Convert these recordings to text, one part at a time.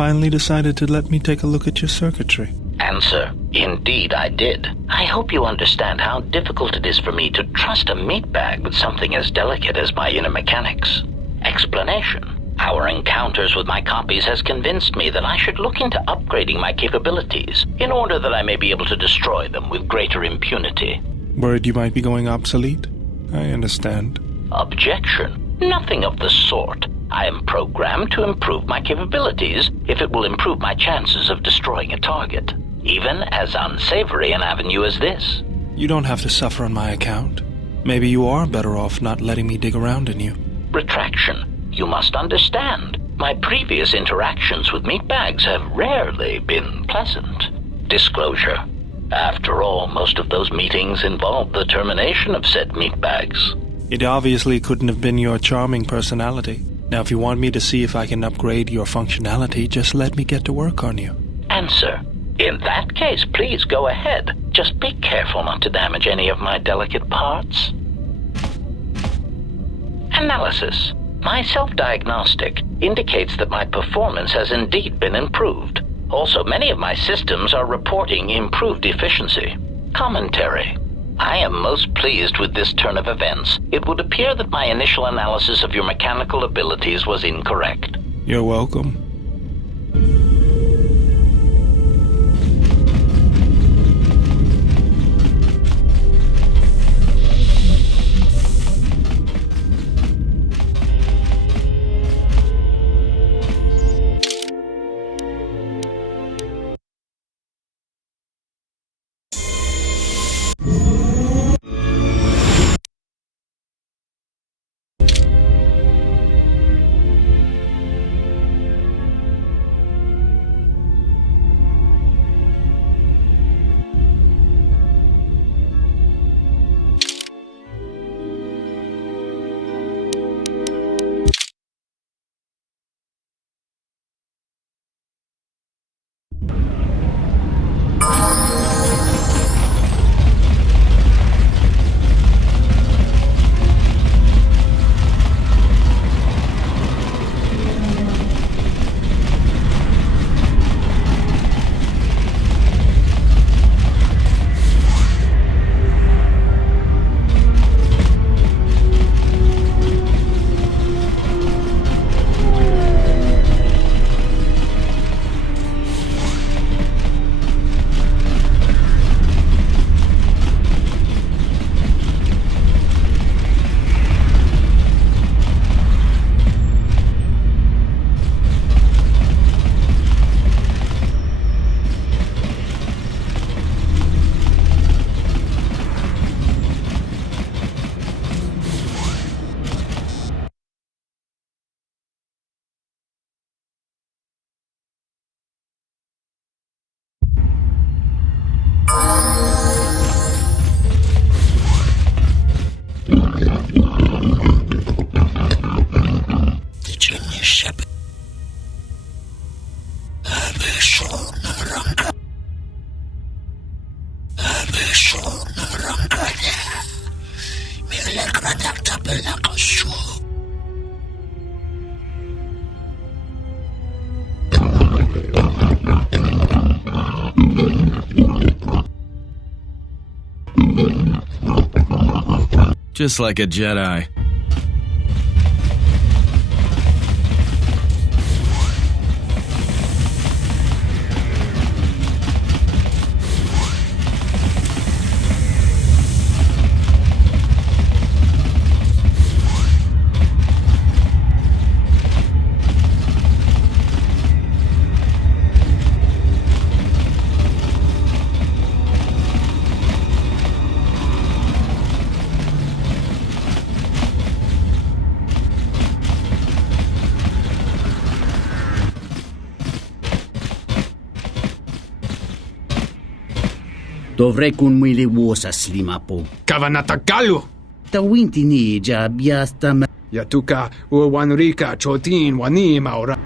finally decided to let me take a look at your circuitry. Answer: indeed I did. I hope you understand how difficult it is for me to trust a meatbag with something as delicate as my inner mechanics. Explanation: our encounters with my copies has convinced me that I should look into upgrading my capabilities in order that I may be able to destroy them with greater impunity. Worried you might be going obsolete? I understand. Objection: nothing of the sort. I am programmed to improve my capabilities if it will improve my chances of destroying a target, even as unsavory an avenue as this. You don't have to suffer on my account. Maybe you are better off not letting me dig around in you. Retraction: you must understand, my previous interactions with meatbags have rarely been pleasant. Disclosure: after all, most of those meetings involved the termination of said meatbags. It obviously couldn't have been your charming personality. Now, if you want me to see if I can upgrade your functionality, just let me get to work on you. Answer: in that case, please go ahead. Just be careful not to damage any of my delicate parts. Analysis: my self-diagnostic indicates that my performance has indeed been improved. Also, many of my systems are reporting improved efficiency. Commentary: I am most pleased with this turn of events. It would appear that my initial analysis of your mechanical abilities was incorrect. You're welcome. Just like a Jedi. Dovrei kun mwili wosa slimapo. Kavanatagalu! Tawinti ni jabiasta ma... Yatuka uwanrika chotin wani maura.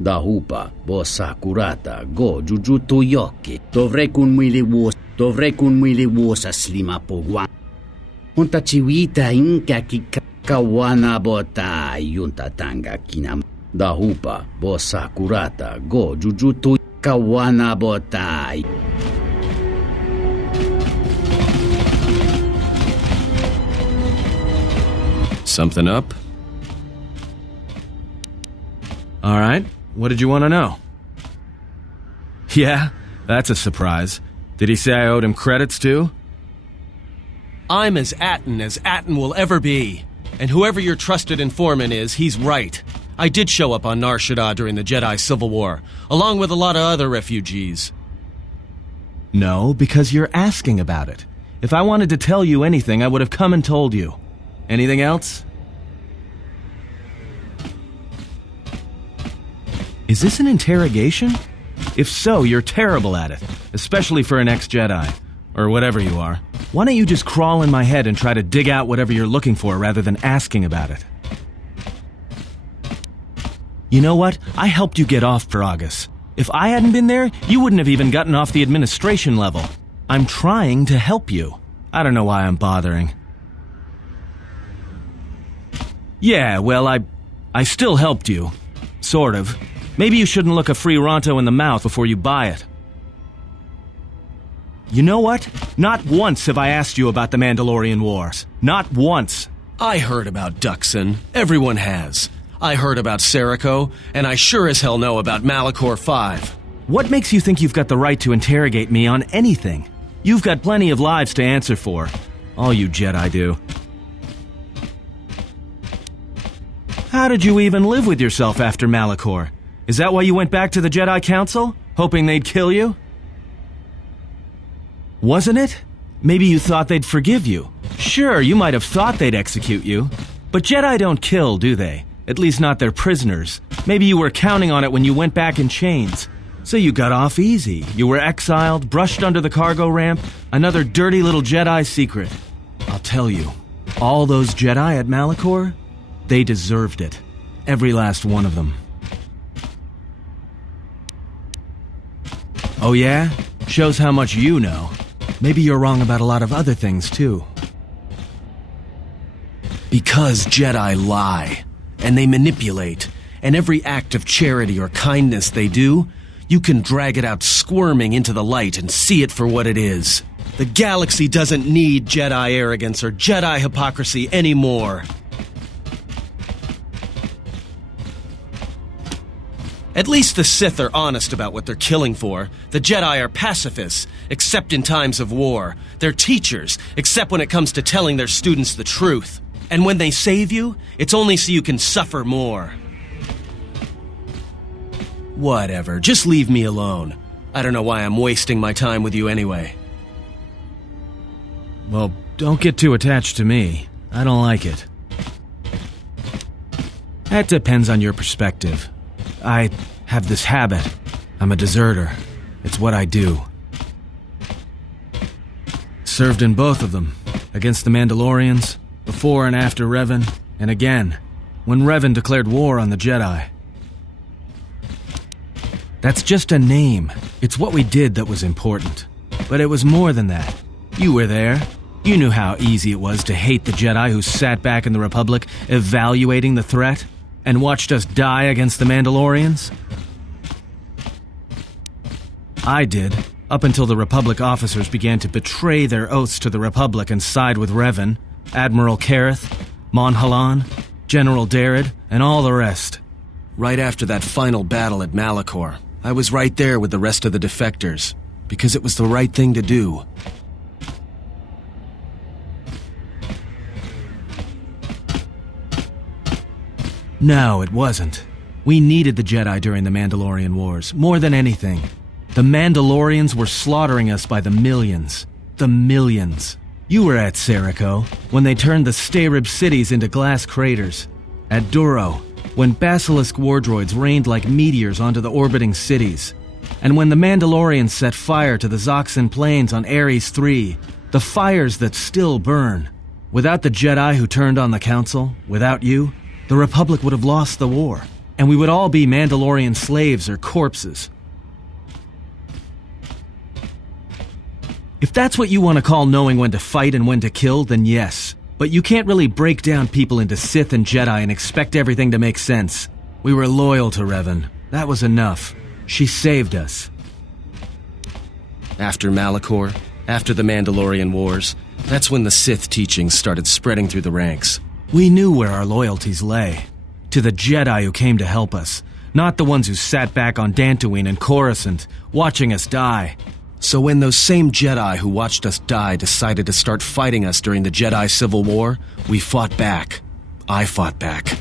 Dahupa, bossa kurata, go jujutu yoki. Dovrei kun mwili wosa slimapo guan. Onta chiwita inka kika. Kawana bota yunta tanga kinam. Dahupa bosa kurata go jujutu kawana bota. Something up? All right, what did you want to know? Yeah, that's a surprise. Did he say I owed him credits too? I'm as Atton will ever be. And whoever your trusted informant is, he's right. I did show up on Nar Shaddaa during the Jedi Civil War, along with a lot of other refugees. No, because you're asking about it. If I wanted to tell you anything, I would have come and told you. Anything else? Is this an interrogation? If so, you're terrible at it, especially for an ex-Jedi, or whatever you are. Why don't you just crawl in my head and try to dig out whatever you're looking for rather than asking about it? You know what? I helped you get off Peragus. If I hadn't been there, you wouldn't have even gotten off the administration level. I'm trying to help you. I don't know why I'm bothering. Yeah, well, I still helped you. Sort of. Maybe you shouldn't look a free Ronto in the mouth before you buy it. You know what? Not once have I asked you about the Mandalorian Wars. Not once. I heard about Duxon. Everyone has. I heard about Serico, and I sure as hell know about Malachor 5. What makes you think you've got the right to interrogate me on anything? You've got plenty of lives to answer for. All you Jedi do. How did you even live with yourself after Malachor? Is that why you went back to the Jedi Council? Hoping they'd kill you? Wasn't it? Maybe you thought they'd forgive you. Sure, you might have thought they'd execute you. But Jedi don't kill, do they? At least not their prisoners. Maybe you were counting on it when you went back in chains. So you got off easy. You were exiled, brushed under the cargo ramp, another dirty little Jedi secret. I'll tell you, all those Jedi at Malachor, they deserved it. Every last one of them. Oh yeah? Shows how much you know. Maybe you're wrong about a lot of other things too. Because Jedi lie, and they manipulate, and every act of charity or kindness they do, you can drag it out squirming into the light and see it for what it is. The galaxy doesn't need Jedi arrogance or Jedi hypocrisy anymore. At least the Sith are honest about what they're killing for. The Jedi are pacifists, except in times of war. They're teachers, except when it comes to telling their students the truth. And when they save you, it's only so you can suffer more. Whatever, just leave me alone. I don't know why I'm wasting my time with you anyway. Well, don't get too attached to me. I don't like it. That depends on your perspective. I have this habit. I'm a deserter. It's what I do. Served in both of them. Against the Mandalorians, before and after Revan, and again, when Revan declared war on the Jedi. That's just a name. It's what we did that was important. But it was more than that. You were there. You knew how easy it was to hate the Jedi who sat back in the Republic, evaluating the threat, and watched us die against the Mandalorians? I did, up until the Republic officers began to betray their oaths to the Republic and side with Revan, Admiral Kareth, Mon Halan, General Darad, and all the rest. Right after that final battle at Malachor, I was right there with the rest of the defectors, because it was the right thing to do. No, it wasn't. We needed the Jedi during the Mandalorian Wars, more than anything. The Mandalorians were slaughtering us by the millions. The millions. You were at Serico, when they turned the Stayrib cities into glass craters. At Duro, when Basilisk war droids rained like meteors onto the orbiting cities. And when the Mandalorians set fire to the Zoxan plains on Ares III, the fires that still burn. Without the Jedi who turned on the Council, without you, the Republic would have lost the war, and we would all be Mandalorian slaves or corpses. If that's what you want to call knowing when to fight and when to kill, then yes. But you can't really break down people into Sith and Jedi and expect everything to make sense. We were loyal to Revan. That was enough. She saved us. After Malachor, after the Mandalorian Wars, that's when the Sith teachings started spreading through the ranks. We knew where our loyalties lay. To the Jedi who came to help us, not the ones who sat back on Dantooine and Coruscant, watching us die. So when those same Jedi who watched us die decided to start fighting us during the Jedi Civil War, we fought back. I fought back.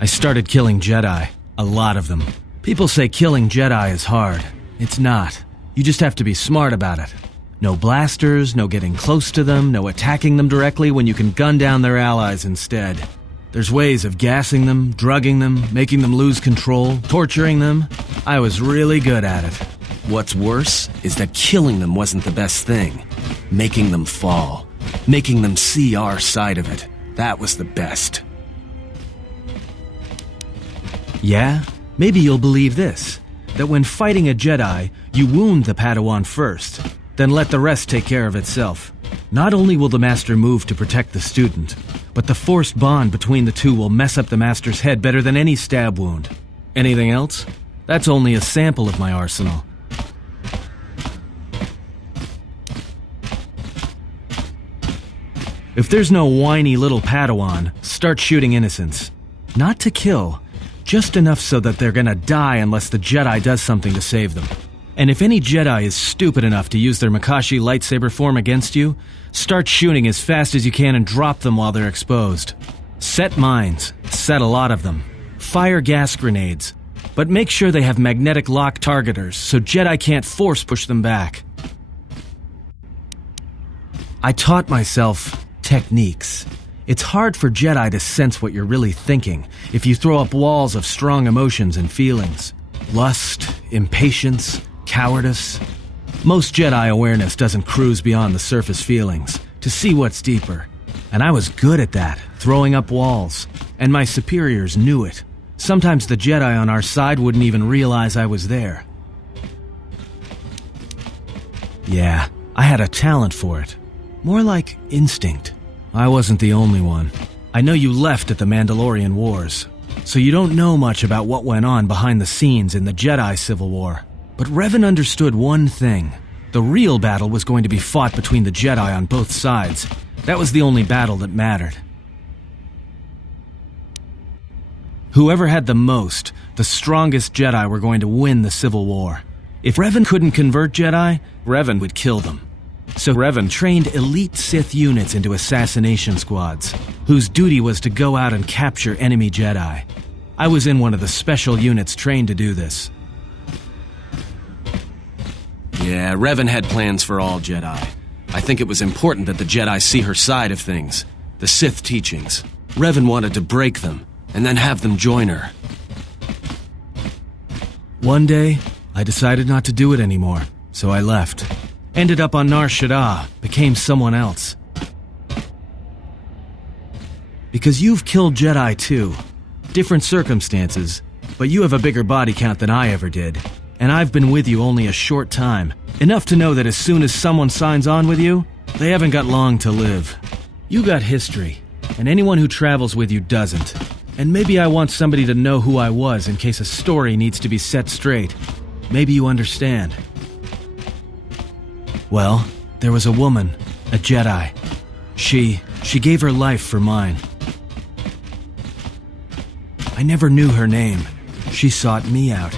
I started killing Jedi. A lot of them. People say killing Jedi is hard. It's not. You just have to be smart about it. No blasters, no getting close to them, no attacking them directly when you can gun down their allies instead. There's ways of gassing them, drugging them, making them lose control, torturing them. I was really good at it. What's worse is that killing them wasn't the best thing. Making them fall. Making them see our side of it. That was the best. Yeah? Maybe you'll believe this. That when fighting a Jedi, you wound the Padawan first, then let the rest take care of itself. Not only will the Master move to protect the student, but the forced bond between the two will mess up the Master's head better than any stab wound. Anything else? That's only a sample of my arsenal. If there's no whiny little Padawan, start shooting innocents. Not to kill, just enough so that they're gonna die unless the Jedi does something to save them. And if any Jedi is stupid enough to use their Makashi lightsaber form against you, start shooting as fast as you can and drop them while they're exposed. Set mines, set a lot of them. Fire gas grenades, but make sure they have magnetic lock targeters so Jedi can't force push them back. I taught myself techniques. It's hard for Jedi to sense what you're really thinking if you throw up walls of strong emotions and feelings. Lust, impatience, cowardice. Most Jedi awareness doesn't cruise beyond the surface feelings to see what's deeper. And I was good at that, throwing up walls. And my superiors knew it. Sometimes the Jedi on our side wouldn't even realize I was there. Yeah, I had a talent for it. More like instinct. I wasn't the only one. I know you left at the Mandalorian Wars, so you don't know much about what went on behind the scenes in the Jedi Civil War. But Revan understood one thing. The real battle was going to be fought between the Jedi on both sides. That was the only battle that mattered. Whoever had the most, the strongest Jedi were going to win the Civil War. If Revan couldn't convert Jedi, Revan would kill them. So Revan trained elite Sith units into assassination squads, whose duty was to go out and capture enemy Jedi. I was in one of the special units trained to do this. Yeah, Revan had plans for all Jedi. I think it was important that the Jedi see her side of things, the Sith teachings. Revan wanted to break them, and then have them join her. One day, I decided not to do it anymore, so I left. Ended up on Nar Shaddaa, became someone else. Because you've killed Jedi too. Different circumstances, but you have a bigger body count than I ever did. And I've been with you only a short time. Enough to know that as soon as someone signs on with you, they haven't got long to live. You got history, and anyone who travels with you doesn't. And maybe I want somebody to know who I was in case a story needs to be set straight. Maybe you understand. Well, there was a woman, a Jedi. She gave her life for mine. I never knew her name. She sought me out.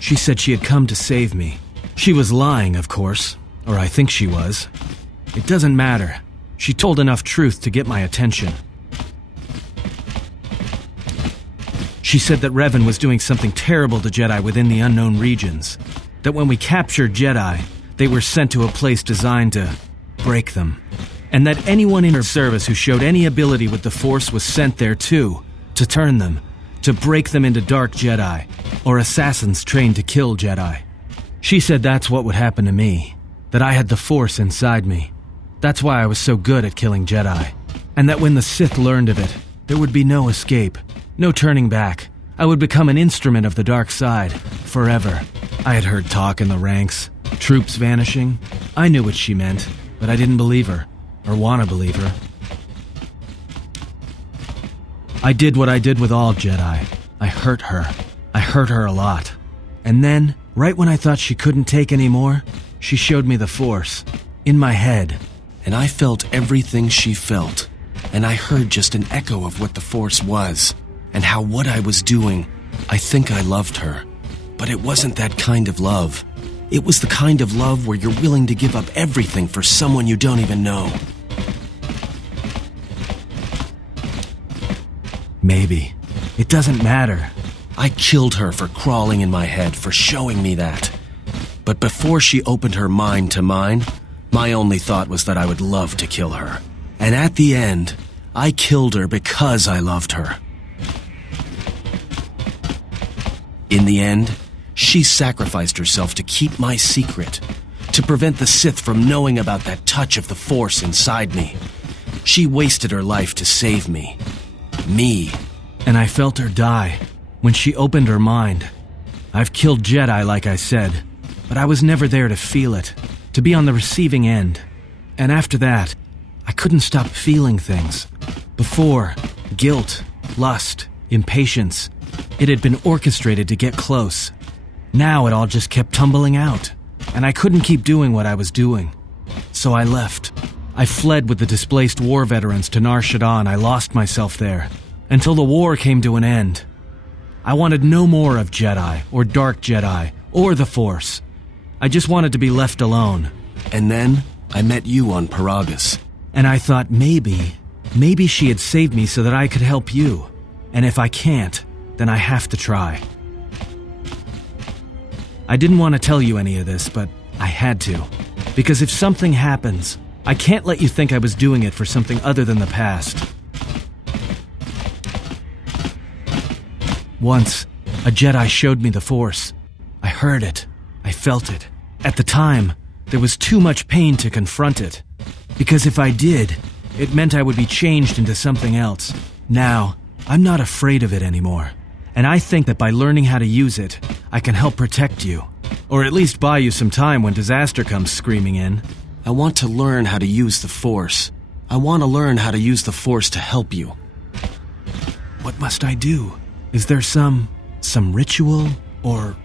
She said she had come to save me. She was lying, of course, or I think she was. It doesn't matter. She told enough truth to get my attention. She said that Revan was doing something terrible to Jedi within the unknown regions. That when we captured Jedi, they were sent to a place designed to break them. And that anyone in her service who showed any ability with the Force was sent there too, to turn them, to break them into dark Jedi, or assassins trained to kill Jedi. She said that's what would happen to me, that I had the Force inside me. That's why I was so good at killing Jedi. And that when the Sith learned of it, there would be no escape, no turning back. I would become an instrument of the dark side, forever. I had heard talk in the ranks, troops vanishing. I knew what she meant, but I didn't believe her. Or wanna believe her. I did what I did with all Jedi. I hurt her. I hurt her a lot. And then, right when I thought she couldn't take any more, she showed me the Force. In my head. And I felt everything she felt. And I heard just an echo of what the Force was. And how what I was doing, I think I loved her. But it wasn't that kind of love. It was the kind of love where you're willing to give up everything for someone you don't even know. Maybe. It doesn't matter. I killed her for crawling in my head, for showing me that. But before she opened her mind to mine, my only thought was that I would love to kill her. And at the end, I killed her because I loved her. In the end, she sacrificed herself to keep my secret, to prevent the Sith from knowing about that touch of the Force inside me. She wasted her life to save me. Me. And I felt her die when she opened her mind. I've killed Jedi, like I said, but I was never there to feel it, to be on the receiving end. And after that, I couldn't stop feeling things. Before, guilt, lust, impatience. It had been orchestrated to get close. Now it all just kept tumbling out, and I couldn't keep doing what I was doing. So I left. I fled with the displaced war veterans to Nar Shaddaa. I lost myself there, until the war came to an end. I wanted no more of Jedi, or Dark Jedi, or the Force. I just wanted to be left alone. And then, I met you on Paragus. And I thought maybe she had saved me so that I could help you. And if I can't, then I have to try. I didn't want to tell you any of this, but I had to. Because if something happens, I can't let you think I was doing it for something other than the past. Once, a Jedi showed me the Force. I heard it. I felt it. At the time, there was too much pain to confront it. Because if I did, it meant I would be changed into something else. Now, I'm not afraid of it anymore. And I think that by learning how to use it, I can help protect you. Or at least buy you some time when disaster comes screaming in. I want to learn how to use the Force. I want to learn how to use the Force to help you. What must I do? Is there some ritual, or...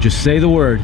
Just say the word.